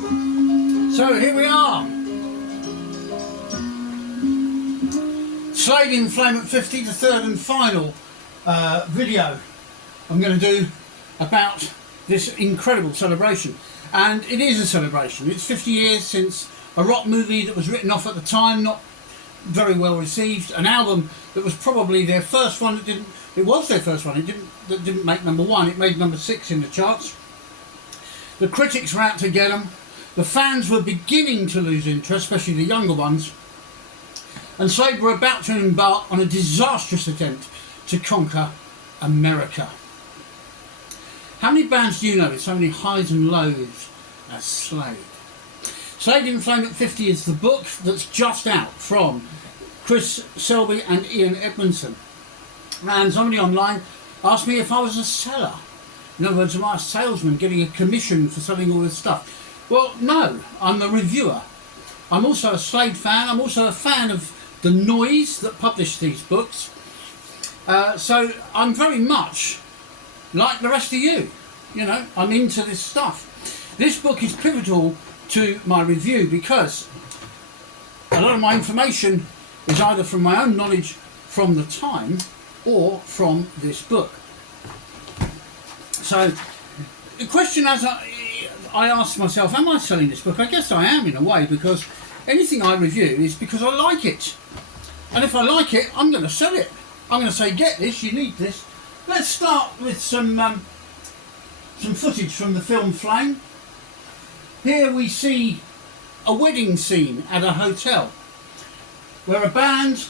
So here we are. Slade In Flame At 50, the third and final video I'm going to do about this incredible celebration. And it is a celebration. It's 50 years since a rock movie that was written off at the time, not very well received, an album that was probably their first one that didn't, it was their first one, that didn't make number one, it made number 6 in the charts. The critics were out to get them. The fans were beginning to lose interest, especially the younger ones, and Slade were about to embark on a disastrous attempt to conquer America. How many bands do you know with so many highs and lows as Slade? Slade In Flame At 50 is the book that's just out from Chris Selby and Ian Edmondson. And somebody online asked me if I was a seller. In other words, am I a salesman getting a commission for selling all this stuff? Well, no, I'm a reviewer. I'm also a Slade fan. I'm also a fan of the NOIZE that published these books. So I'm very much like the rest of you. You know, I'm into this stuff. This book is pivotal to my review because a lot of my information is either from my own knowledge from the time or from this book. So the question as I asked myself, am I selling this book? I guess I am in a way, because anything I review is because I like it. And if I like it, I'm going to sell it. I'm going to say, get this, you need this. Let's start with some footage from the film Flame. Here we see a wedding scene at a hotel where a band,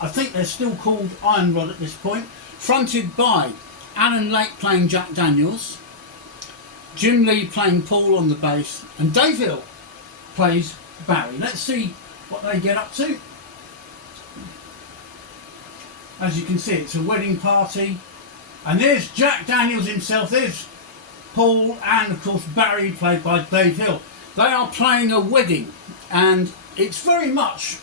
I think they're still called Iron Rod at this point, fronted by Alan Lake playing Jack Daniels, Jim Lee playing Paul on the bass, and Dave Hill plays Barry. Let's see what they get up to. As you can see, it's a wedding party, and there's Jack Daniels himself, there's Paul, and of course Barry, played by Dave Hill. They are playing a wedding, and it's very much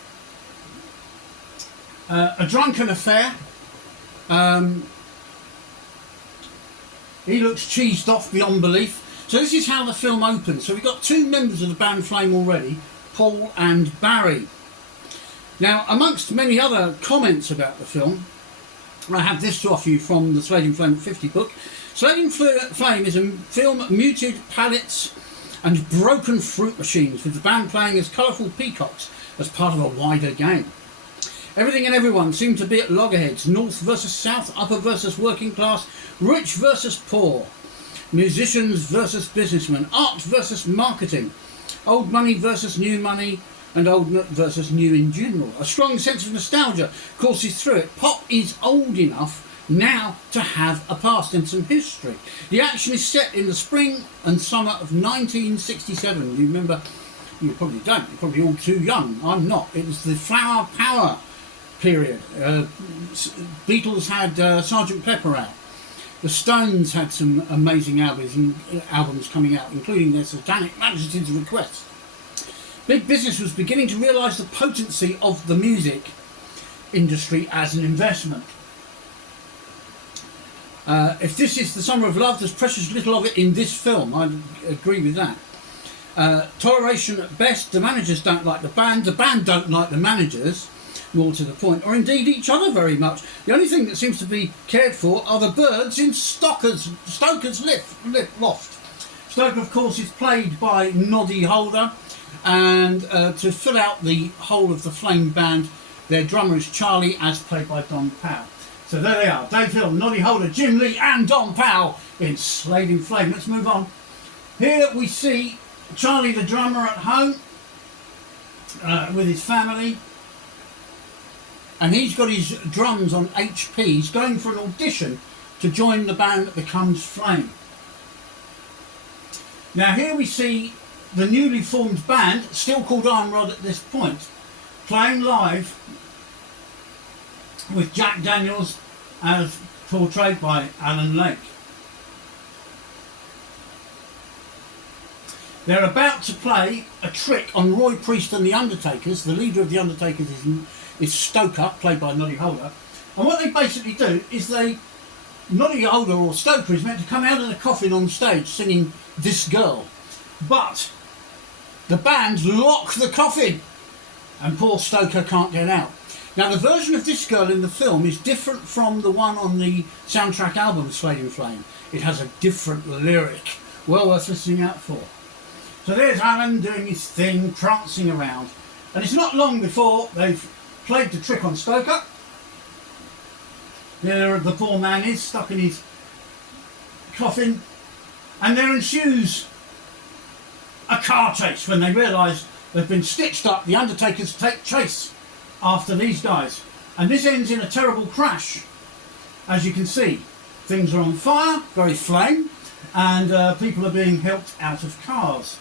a drunken affair. He looks cheesed off beyond belief. So this is how the film opens. So we've got two members of the band Flame already, Paul and Barry. Now, amongst many other comments about the film, I have this to offer you from the Slade In Flame At 50 book. Slade In Flame is a film muted palettes and broken fruit machines, with the band playing as colourful peacocks as part of a wider game. Everything and everyone seem to be at loggerheads, north versus south, upper versus working class, rich versus poor, musicians versus businessmen, art versus marketing, old money versus new money, and old versus new in general. A strong sense of nostalgia courses through it. Pop is old enough now to have a past and some history. The action is set in the spring and summer of 1967. You remember? You probably don't. You're probably all too young. I'm not. It was the flower power period. Beatles had Sgt. Pepper out. The Stones had some amazing albums coming out, including their Satanic Majesty's Request. Big business was beginning to realise the potency of the music industry as an investment. If this is the summer of love, there's precious little of it in this film. I agree with that. Toleration at best. The managers don't like the band don't like the managers, more to the point, or indeed each other very much. The only thing that seems to be cared for are the birds in Stoker's loft. Stoker, of course, is played by Noddy Holder, and to fill out the whole of the Flame band, their drummer is Charlie, as played by Don Powell. So there they are, Dave Hill, Noddy Holder, Jim Lee and Don Powell in Slade In Flame. Let's move on. Here we see Charlie the drummer at home with his family, and he's got his drums on HP. He's going for an audition to join the band that becomes Flame. Now here we see the newly formed band, still called Iron Rod at this point, playing live with Jack Daniels as portrayed by Alan Lake. They're about to play a trick on Roy Priest and the Undertakers. The leader of the Undertakers is Stoker, played by Noddy Holder. And what they basically do is Noddy Holder, or Stoker, is meant to come out of the coffin on stage singing This Girl. But the band lock the coffin and poor Stoker can't get out. Now the version of this girl in the film is different from the one on the soundtrack album Slade In Flame. It has a different lyric, well worth listening out for. So there's Alan doing his thing, prancing around, and it's not long before they've played the trick on Stoker. There the poor man is, stuck in his coffin, and there ensues a car chase when they realise they've been stitched up. The undertakers take chase after these guys, and this ends in a terrible crash. As you can see, things are on fire, very flame, and people are being helped out of cars.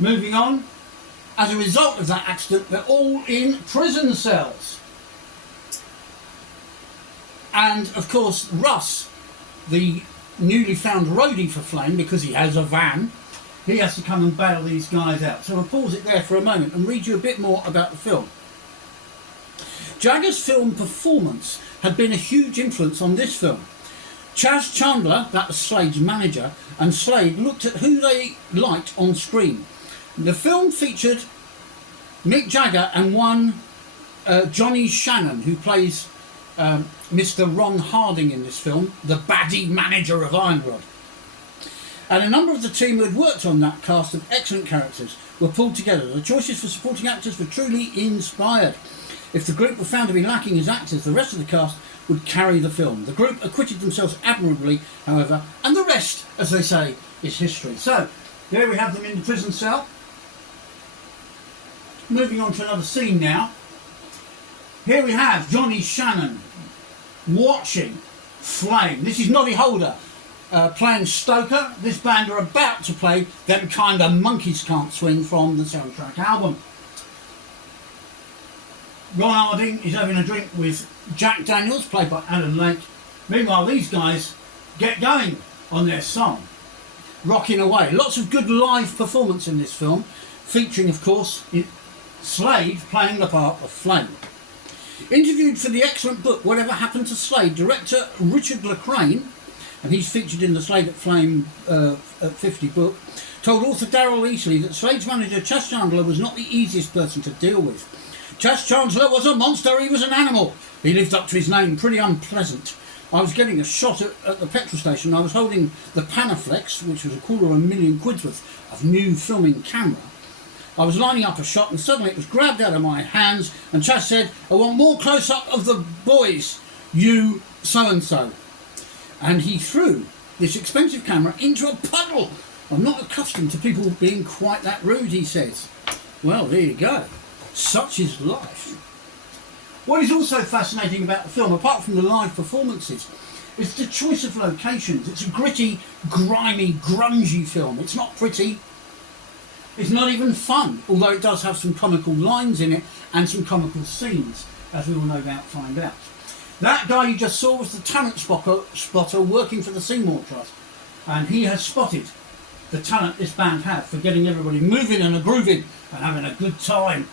Moving on, as a result of that accident, they're all in prison cells. And of course Russ, the newly found roadie for Flame, because he has a van, he has to come and bail these guys out. So I'll pause it there for a moment and read you a bit more about the film. Jagger's film performance had been a huge influence on this film. Chas Chandler, that was Slade's manager, and Slade looked at who they liked on screen. The film featured Mick Jagger and one Johnny Shannon, who plays Mr. Ron Harding in this film, the baddie manager of Iron Rod. And a number of the team who had worked on that cast of excellent characters were pulled together. The choices for supporting actors were truly inspired. If the group were found to be lacking as actors, the rest of the cast would carry the film. The group acquitted themselves admirably, however, and the rest, as they say, is history. So, there we have them in the prison cell. Moving on to another scene now. Here we have Johnny Shannon watching Flame. This is Noddy Holder playing Stoker. This band are about to play Them Kinda Monkeys Can't Swing from the soundtrack album. Ron Harding is having a drink with Jack Daniels, played by Alan Lake. Meanwhile, these guys get going on their song, rocking away. Lots of good live performance in this film, featuring, of course, Slade playing the part of Flame. Interviewed for the excellent book Whatever Happened to Slade, director Richard Lecraine, and he's featured in the Slade at Flame at 50 book, told author Darrell Easley that Slade's manager Chas Chandler was not the easiest person to deal with. Chas Chandler was a monster, he was an animal. He lived up to his name, pretty unpleasant. I was getting a shot at the petrol station. I was holding the Panaflex, which was £250,000 worth of new filming camera. I was lining up a shot and suddenly it was grabbed out of my hands and Chas said, "I want more close-up of the boys, you so-and-so." And he threw this expensive camera into a puddle. I'm not accustomed to people being quite that rude, he says. Well, there you go. Such is life. What is also fascinating about the film, apart from the live performances, is the choice of locations. It's a gritty, grimy, grungy film. It's not pretty. It's not even fun, although it does have some comical lines in it and some comical scenes, as we will no doubt find out. That guy you just saw was the talent spotter working for the Seymour Trust, and he has spotted the talent this band have for getting everybody moving and grooving and having a good time.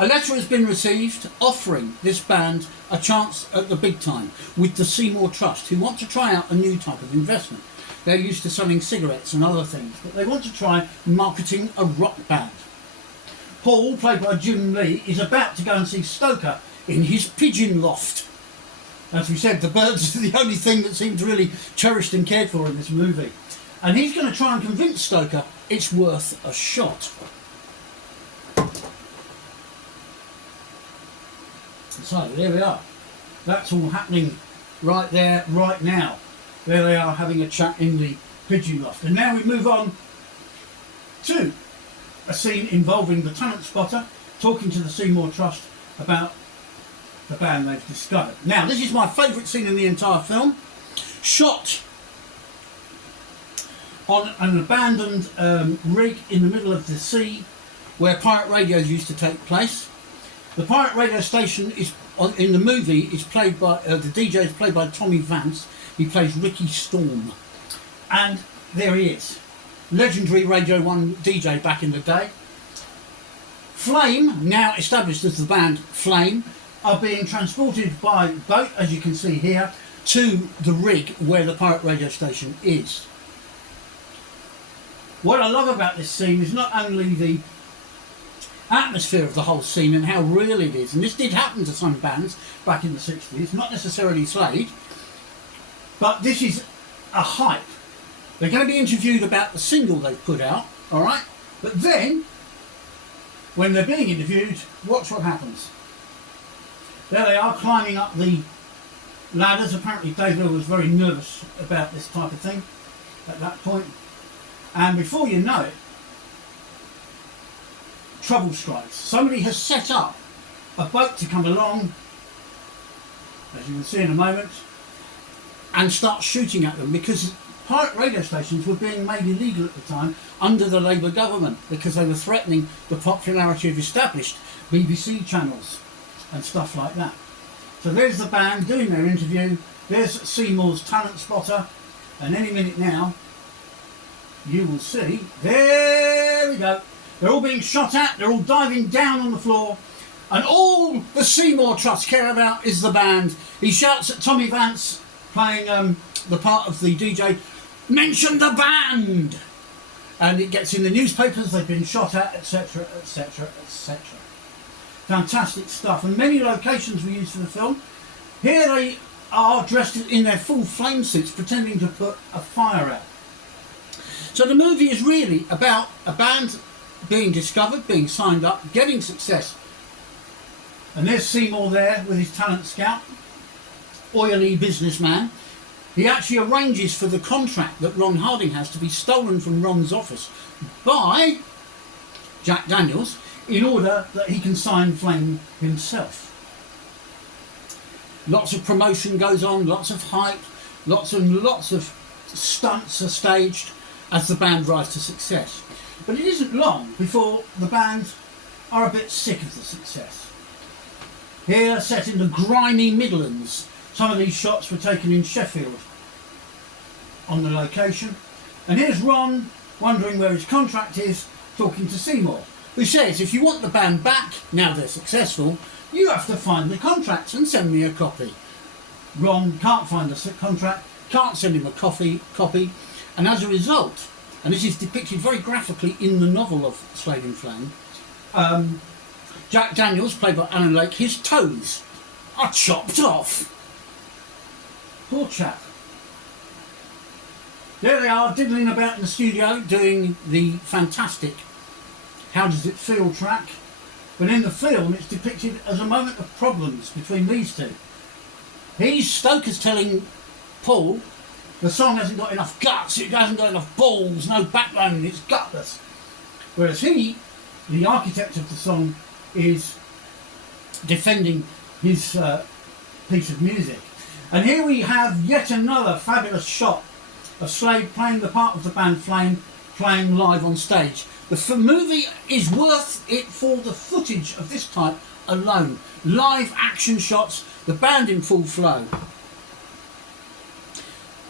A letter has been received offering this band a chance at the big time with the Seymour Trust, who want to try out a new type of investment. They're used to selling cigarettes and other things, but they want to try marketing a rock band. Paul, played by Jim Lee, is about to go and see Stoker in his pigeon loft. As we said, the birds are the only thing that seems really cherished and cared for in this movie. And he's going to try and convince Stoker it's worth a shot. So, there we are. That's all happening right there, right now. There they are having a chat in the pigeon loft. And now we move on to a scene involving the talent spotter talking to the Seymour Trust about the band they've discovered. Now, this is my favourite scene in the entire film. Shot on an abandoned rig in the middle of the sea where pirate radios used to take place. The pirate radio station is in the movie is played by the DJ is played by Tommy Vance. He plays Ricky Storm, and there he is, legendary Radio 1 DJ back in the day. Flame, now established as the band Flame, are being transported by boat, as you can see here, to the rig where the pirate radio station is. What I love about this scene is not only the atmosphere of the whole scene and how real it is, and this did happen to some bands back in the 60s, not necessarily Slade, but this is a hype. They're going to be interviewed about the single they've put out, alright? But then, when they're being interviewed, watch what happens. There they are, climbing up the ladders. Apparently Dave Hill was very nervous about this type of thing at that point. And before you know it, trouble strikes. Somebody has set up a boat to come along, as you will see in a moment, and start shooting at them, because pirate radio stations were being made illegal at the time under the Labour government, because they were threatening the popularity of established BBC channels and stuff like that. So there's the band doing their interview. There's Seymour's talent spotter, and any minute now you will see, there we go, they're all being shot at, they're all diving down on the floor, and all the Seymour Trusts care about is the band. He shouts at Tommy Vance, playing the part of the DJ, mention the band! And it gets in the newspapers, they've been shot at, etc, etc, etc. Fantastic stuff, and many locations were used for the film. Here they are dressed in their full flame suits, pretending to put a fire out. So the movie is really about a band being discovered, being signed up, getting success. And there's Seymour there with his talent scout, oily businessman. He actually arranges for the contract that Ron Harding has to be stolen from Ron's office by Jack Daniels, in order that he can sign Flame himself. Lots of promotion goes on, lots of hype, lots and lots of stunts are staged as the band rise to success. But it isn't long before the band are a bit sick of the success. Here, set in the grimy Midlands, some of these shots were taken in Sheffield on the location. And here's Ron, wondering where his contract is, talking to Seymour, who says, if you want the band back, now they're successful, you have to find the contract and send me a copy. Ron can't find the contract, can't send him a copy, and as a result, and this is depicted very graphically in the novel of Slade In Flame, Jack Daniels, played by Alan Lake, his toes are chopped off. Poor chap. There they are, diddling about in the studio, doing the fantastic How Does It Feel track. But in the film, it's depicted as a moment of problems between these two. Stoker's telling Paul the song hasn't got enough guts, it hasn't got enough balls, no backbone, it's gutless. Whereas he, the architect of the song, is defending his piece of music. And here we have yet another fabulous shot of Slade playing the part of the band Flame, playing live on stage. The movie is worth it for the footage of this type alone. Live action shots, the band in full flow.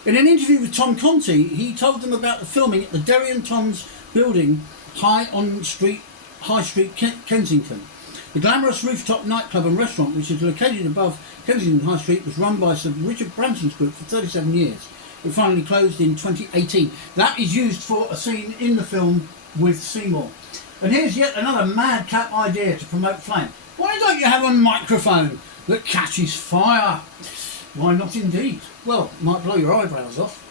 In an interview with Tom Conti, he told them about the filming at the Derry and Tom's building, High Street, Kensington. The glamorous rooftop nightclub and restaurant, which is located above Kensington High Street, was run by Sir Richard Branson's group for 37 years. It finally closed in 2018. That is used for a scene in the film with Seymour. And here's yet another madcap idea to promote Flame. Why don't you have a microphone that catches fire? Why not indeed? Well, might blow your eyebrows off.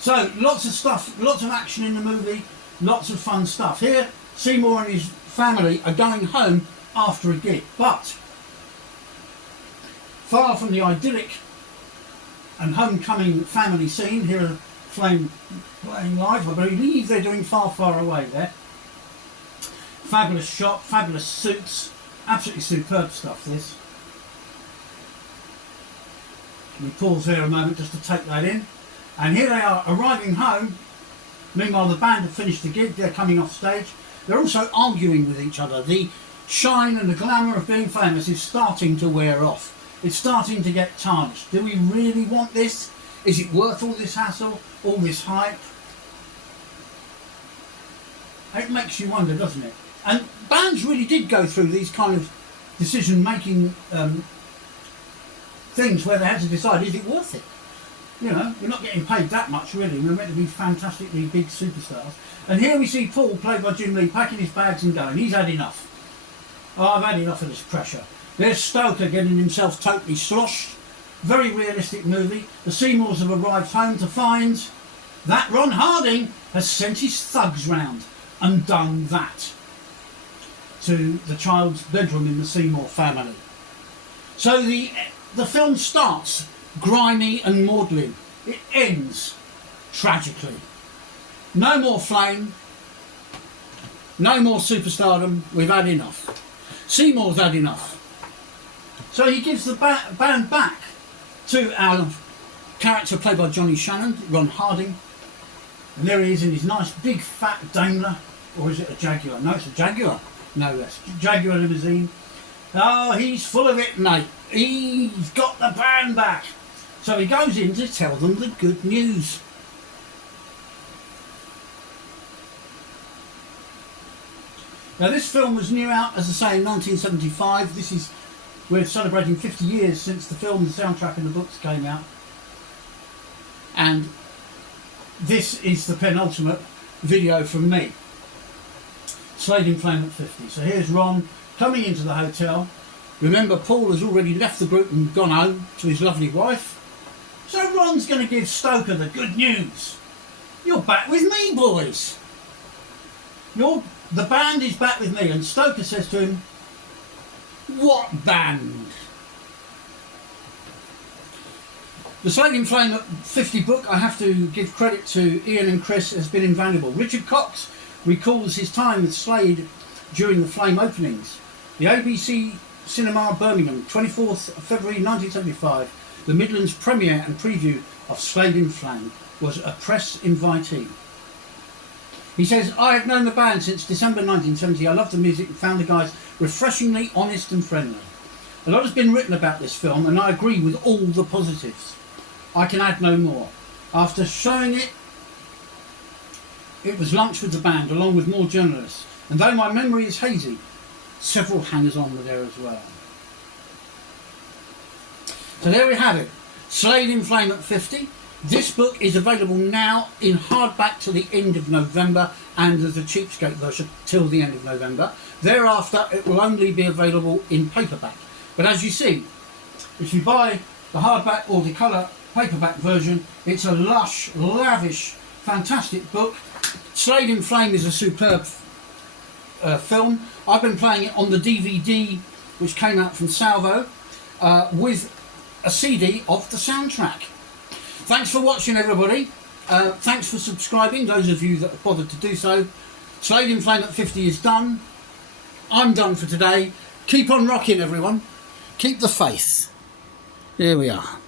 So, lots of stuff, lots of action in the movie, lots of fun stuff. Here, Seymour and his family are going home after a gig, but far from the idyllic and homecoming family scene. Here are Flame playing live. I believe they're doing Far, Far Away there. Fabulous shot, fabulous suits, absolutely superb stuff this. We pause here a moment just to take that in. And here they are arriving home. Meanwhile the band have finished the gig, they're coming off stage. They're also arguing with each other. The shine and the glamour of being famous is starting to wear off. It's starting to get tarnished. Do we really want this? Is it worth all this hassle, all this hype? It makes you wonder, doesn't it? And bands really did go through these kind of decision-making things where they had to decide, is it worth it? You know, we're not getting paid that much really. We're meant to be fantastically big superstars. And here we see Paul, played by Jim Lee, packing his bags and going. He's had enough. Oh, I've had enough of this pressure. There's Stoker getting himself totally sloshed. Very realistic movie. The Seymours have arrived home to find that Ron Harding has sent his thugs round and done that to the child's bedroom in the Seymour family. So the film starts grimy and maudlin. It ends tragically. No more flame, no more superstardom. We've had enough. Seymour's had enough. So he gives the band back to our character played by Johnny Shannon, Ron Harding. And there he is in his nice big fat Daimler, or is it a Jaguar? No, it's a Jaguar. No less. Jaguar limousine. Oh, he's full of it, mate. He's got the band back. So he goes in to tell them the good news. Now this film was new out, as I say, in 1975. We're celebrating 50 years since the film, the soundtrack and the books came out. And this is the penultimate video from me. Slade In Flame At 50. So here's Ron coming into the hotel. Remember, Paul has already left the group and gone home to his lovely wife. So Ron's going to give Stoker the good news. You're back with me, boys. The band is back with me. And Stoker says to him, what band? The Slade In Flame At 50 book, I have to give credit to Ian and Chris, has been invaluable. Richard Cox recalls his time with Slade during the Flame openings. The ABC Cinema Birmingham, 24th of February 1975, the Midlands premiere and preview of Slade In Flame, was a press invitee. He says, I have known the band since December 1970. I love the music and found the guys refreshingly honest and friendly. A lot has been written about this film and I agree with all the positives. I can add no more. After showing it, it was lunch with the band along with more journalists. And though my memory is hazy, several hangers-on were there as well. So there we have it. Slade In Flame At 50. This book is available now in hardback till the end of November and as a cheapskate version till the end of November. Thereafter it will only be available in paperback. But as you see, if you buy the hardback or the colour paperback version, it's a lush, lavish, fantastic book. Slade In Flame is a superb film. I've been playing it on the DVD which came out from Salvo with a CD of the soundtrack. Thanks for watching, everybody. Thanks for subscribing, those of you that have bothered to do so. Slade In Flame At 50 is done. I'm done for today. Keep on rocking, everyone. Keep the faith. Here we are.